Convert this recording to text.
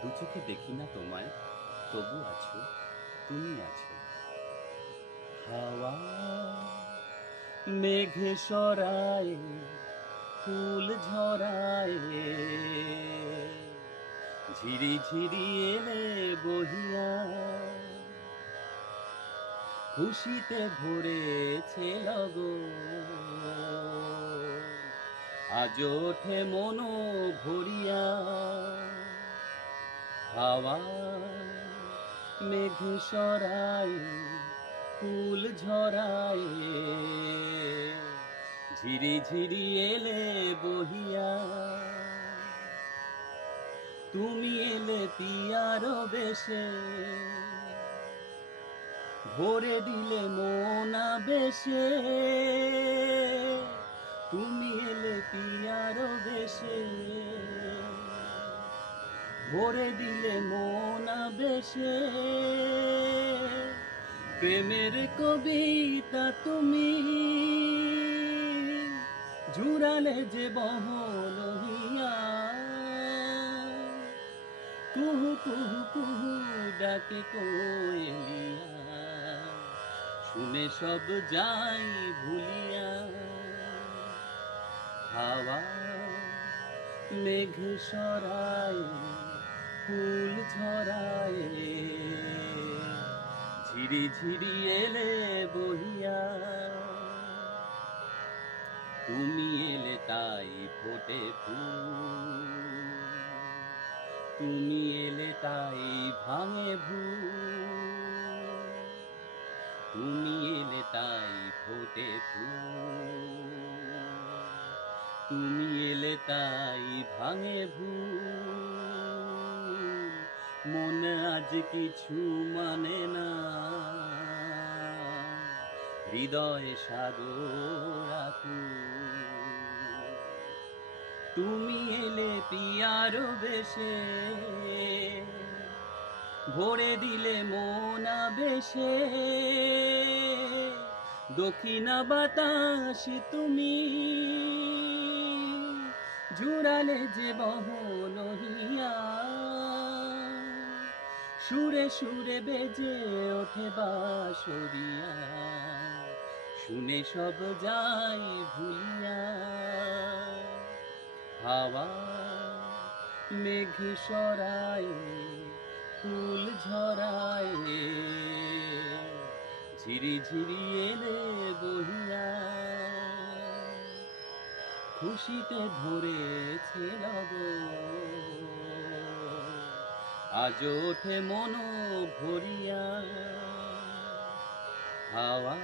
দু চোখে দেখি না তোমায়, তবু আছো, তুমি আছো। হাওয়া মেঘ সরায়, ফুল ঝরায়, ঝিরি ঝিরি এলে বহিয়া, খুশিতে ভরেছে লগন। আজ ওঠে মনো ভরিয়া, হাওয়া মেঘ সরায়, ফুল ঝরায়, ঝিরি ঝিরি এলে বহিয়া। তুমি এলে পিয়ার বেশে, ভরে দিলে মন বেশে। তুমি এলে পিয়ার বেশে, ভরে দিলে মন বেশে। প্রেমের কবিতা তুমি জুড়ালে যে বহন হিয়া, কুহু কুহু কুহু ডাকে কোয়েলিয়া, শুনে সব যাই ভুলিয়া। হাওয়া মেঘ সরায়, ফুল ঝরায়, ঝিরি ঝিরি এলে বহিয়া। তুমি এলে তাই ফোটে ফুল, তুমি এলে তাই ভাঙে ভুল, তুমি এলে তাই ফোটে ফুল, তুমি এলে তাই ভাঙে ভুল। মন আজ কিছু মানে না, হৃদয় সাগর আকুল। তুমি এলে পিয়ার বেশে, ভরে দিলে মন বেশে। দক্ষিণা বাতাস তুমি জুড়ালে যে বহন হিয়া, সুরে সুরে বেজে ওঠে বাঁশরিয়া, শুনে সব যাই ভুলিয়া। হাওয়া মেঘ সরায়, ফুল ঝরায়, ঝিরি ঝিরি এলে বহিয়া। খুশিতে ভরেছে লগন, আজ ওঠে মনো ভরিয়া। হাওয়া